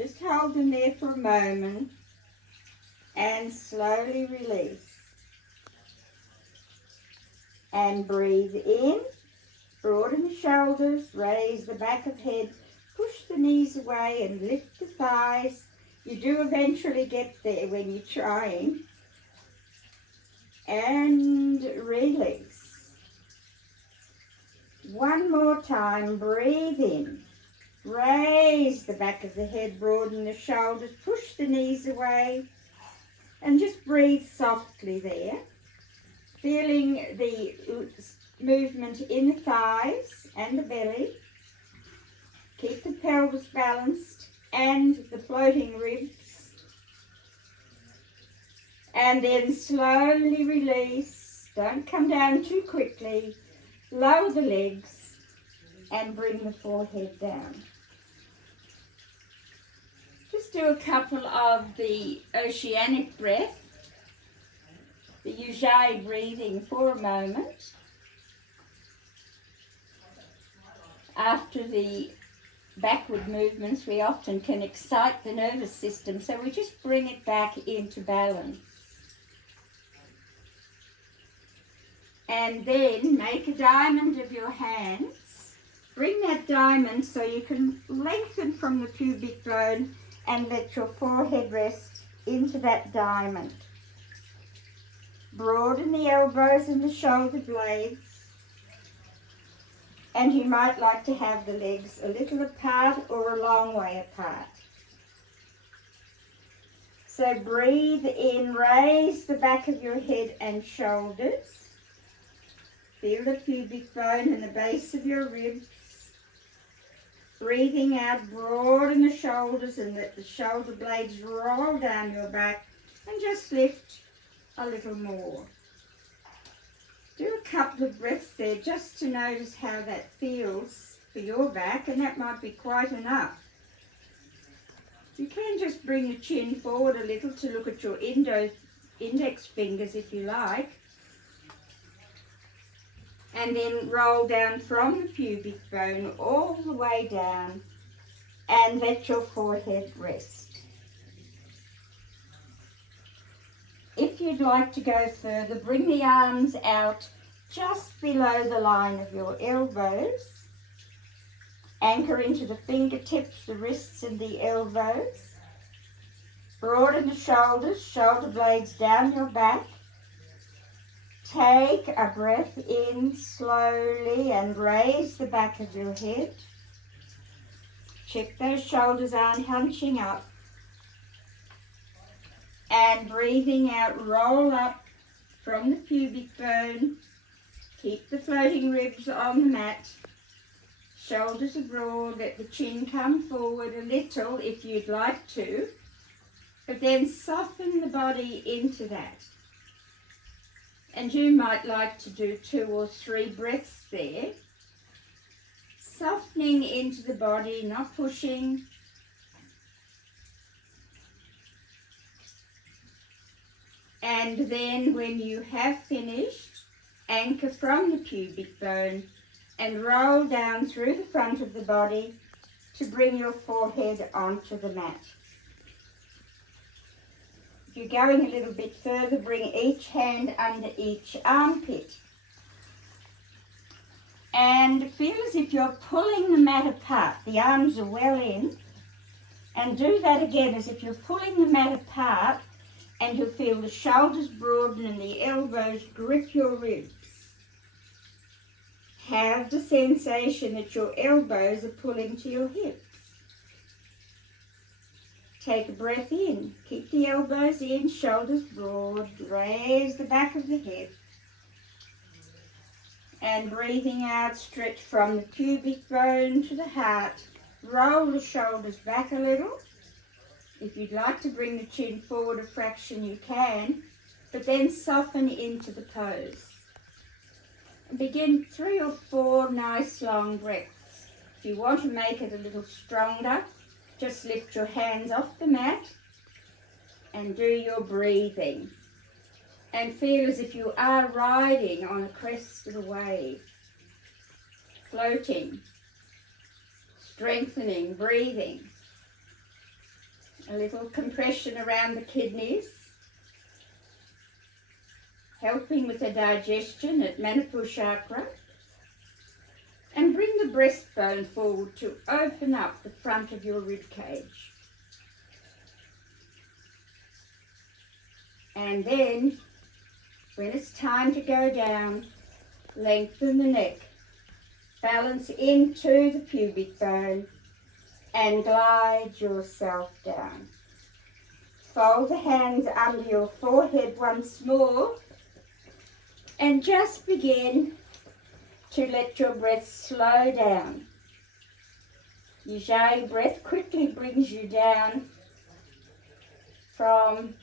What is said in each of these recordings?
Just hold them there for a moment and slowly release. And breathe in, broaden the shoulders, raise the back of head, push the knees away and lift the thighs. You do eventually get there when you're trying. And release. One more time, breathe in. Raise the back of the head, broaden the shoulders, push the knees away, and just breathe softly there. Feeling the movement in the thighs and the belly. Keep the pelvis balanced and the floating ribs. And then slowly release. Don't come down too quickly. Lower the legs and bring the forehead down. Just do a couple of the oceanic breath, the Ujjayi breathing for a moment. After the backward movements, we often can excite the nervous system, so we just bring it back into balance. And then make a diamond of your hands. Bring that diamond so you can lengthen from the pubic bone and let your forehead rest into that diamond. Broaden the elbows and the shoulder blades. And you might like to have the legs a little apart or a long way apart. So breathe in, raise the back of your head and shoulders. Feel the pubic bone and the base of your ribs. Breathing out, broaden the shoulders and let the shoulder blades roll down your back and just lift a little more. Do a couple of breaths there just to notice how that feels for your back, and that might be quite enough. You can just bring your chin forward a little to look at your index fingers if you like. And then roll down from the pubic bone all the way down and let your forehead rest. If you'd like to go further, bring the arms out just below the line of your elbows. Anchor into the fingertips, the wrists and the elbows. Broaden the shoulders, shoulder blades down your back. Take a breath in slowly and raise the back of your head. Check those shoulders aren't hunching up. And breathing out, roll up from the pubic bone. Keep the floating ribs on the mat. Shoulders are broad, let the chin come forward a little if you'd like to. But then soften the body into that. And you might like to do 2 or 3 breaths there. Softening into the body, not pushing. And then when you have finished, anchor from the pubic bone and roll down through the front of the body to bring your forehead onto the mat. If you're going a little bit further, bring each hand under each armpit. And feel as if you're pulling the mat apart. The arms are well in. And do that again as if you're pulling the mat apart, and you'll feel the shoulders broaden and the elbows grip your ribs. Have the sensation that your elbows are pulling to your hips. Take a breath in. Keep the elbows in, shoulders broad. Raise the back of the head. And breathing out, stretch from the pubic bone to the heart. Roll the shoulders back a little. If you'd like to bring the chin forward a fraction, you can, but then soften into the pose. And begin 3 or 4 nice long breaths. If you want to make it a little stronger, just lift your hands off the mat and do your breathing. And feel as if you are riding on a crest of a wave. Floating, strengthening, breathing. A little compression around the kidneys, helping with the digestion at Manipur chakra. And bring the breastbone forward to open up the front of your rib cage. And then, when it's time to go down, lengthen the neck. Balance into the pubic bone and glide yourself down. Fold the hands under your forehead once more and just begin to let your breath slow down. Ujjayi breath quickly brings you down from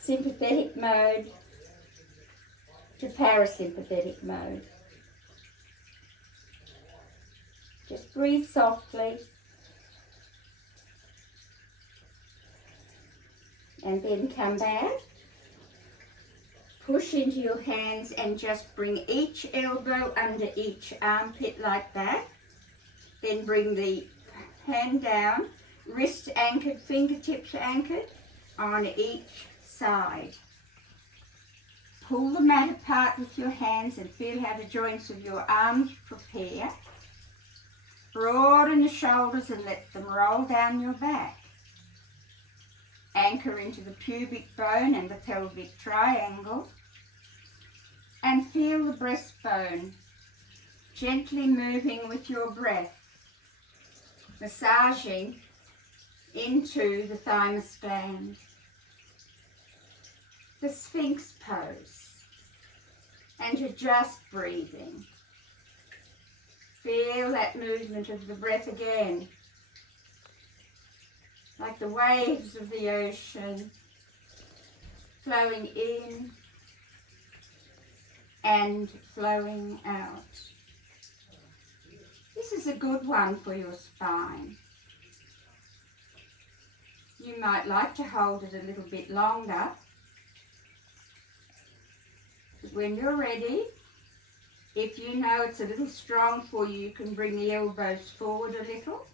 sympathetic mode to parasympathetic mode. Just breathe softly and then come back. Push into your hands and just bring each elbow under each armpit like that. Then bring the hand down, wrist anchored, fingertips anchored on each side. Pull the mat apart with your hands and feel how the joints of your arms prepare. Broaden the shoulders and let them roll down your back. Anchor into the pubic bone and the pelvic triangle. And feel the breastbone gently moving with your breath, massaging into the thymus gland. The Sphinx pose. And you're just breathing. Feel that movement of the breath again, like the waves of the ocean flowing in and flowing out. This is a good one for your spine. You might like to hold it a little bit longer. But when you're ready, if you know it's a little strong for you, you can bring the elbows forward a little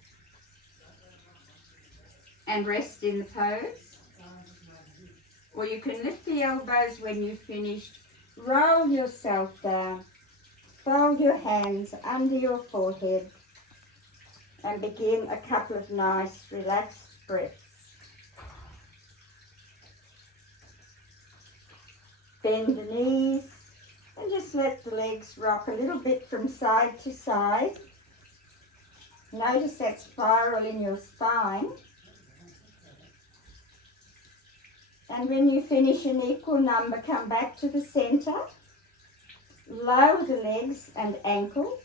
and rest in the pose. Or you can lift the elbows when you've finished. Roll yourself down, fold your hands under your forehead and begin a couple of nice relaxed breaths. Bend the knees and just let the legs rock a little bit from side to side. Notice that spiral in your spine. And when you finish an equal number, come back to the center. Lower the legs and ankles.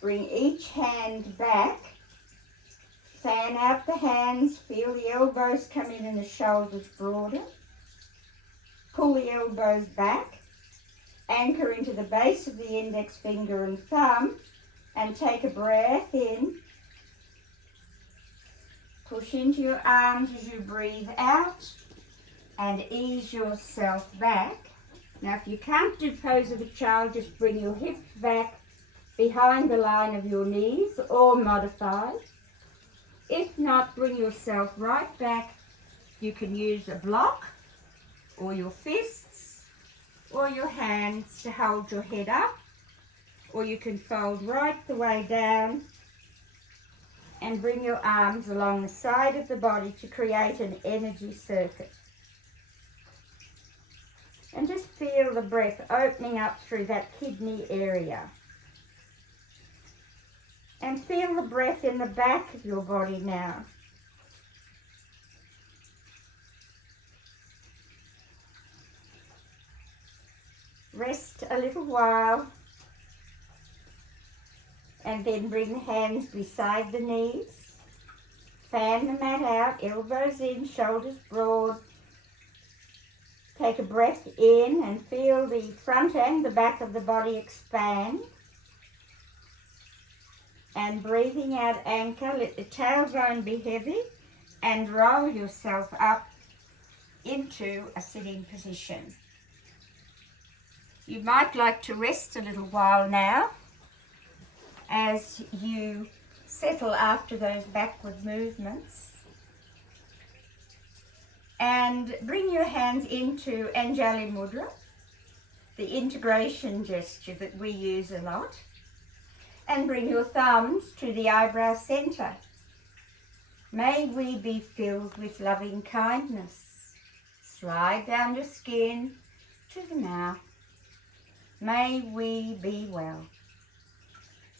Bring each hand back. Fan out the hands. Feel the elbows come in and the shoulders broaden. Pull the elbows back. Anchor into the base of the index finger and thumb. And take a breath in. Push into your arms as you breathe out. And ease yourself back. Now if you can't do pose of a child, just bring your hips back behind the line of your knees or modify. If not, bring yourself right back. You can use a block or your fists or your hands to hold your head up, or you can fold right the way down and bring your arms along the side of the body to create an energy circuit. And just feel the breath opening up through that kidney area. And feel the breath in the back of your body now. Rest a little while. And then bring the hands beside the knees. Fan the mat out, elbows in, shoulders broad. Take a breath in and feel the front and the back of the body expand. And breathing out, anchor, let the tailbone be heavy and roll yourself up into a sitting position. You might like to rest a little while now as you settle after those backward movements. And bring your hands into Anjali Mudra, the integration gesture that we use a lot. And bring your thumbs to the eyebrow center. May we be filled with loving kindness. Slide down the skin to the mouth. May we be well.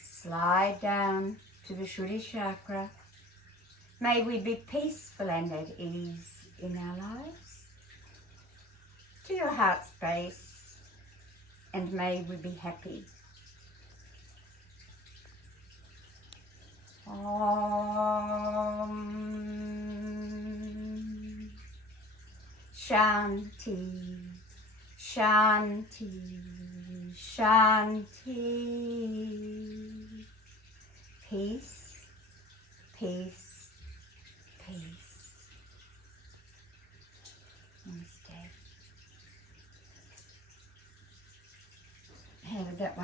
Slide down to the Shuddhi chakra. May we be peaceful and at ease in our lives. To your heart space, and may we be happy. Om Shanti, Shanti, Shanti. Peace, peace, peace. Namaste. How did that one?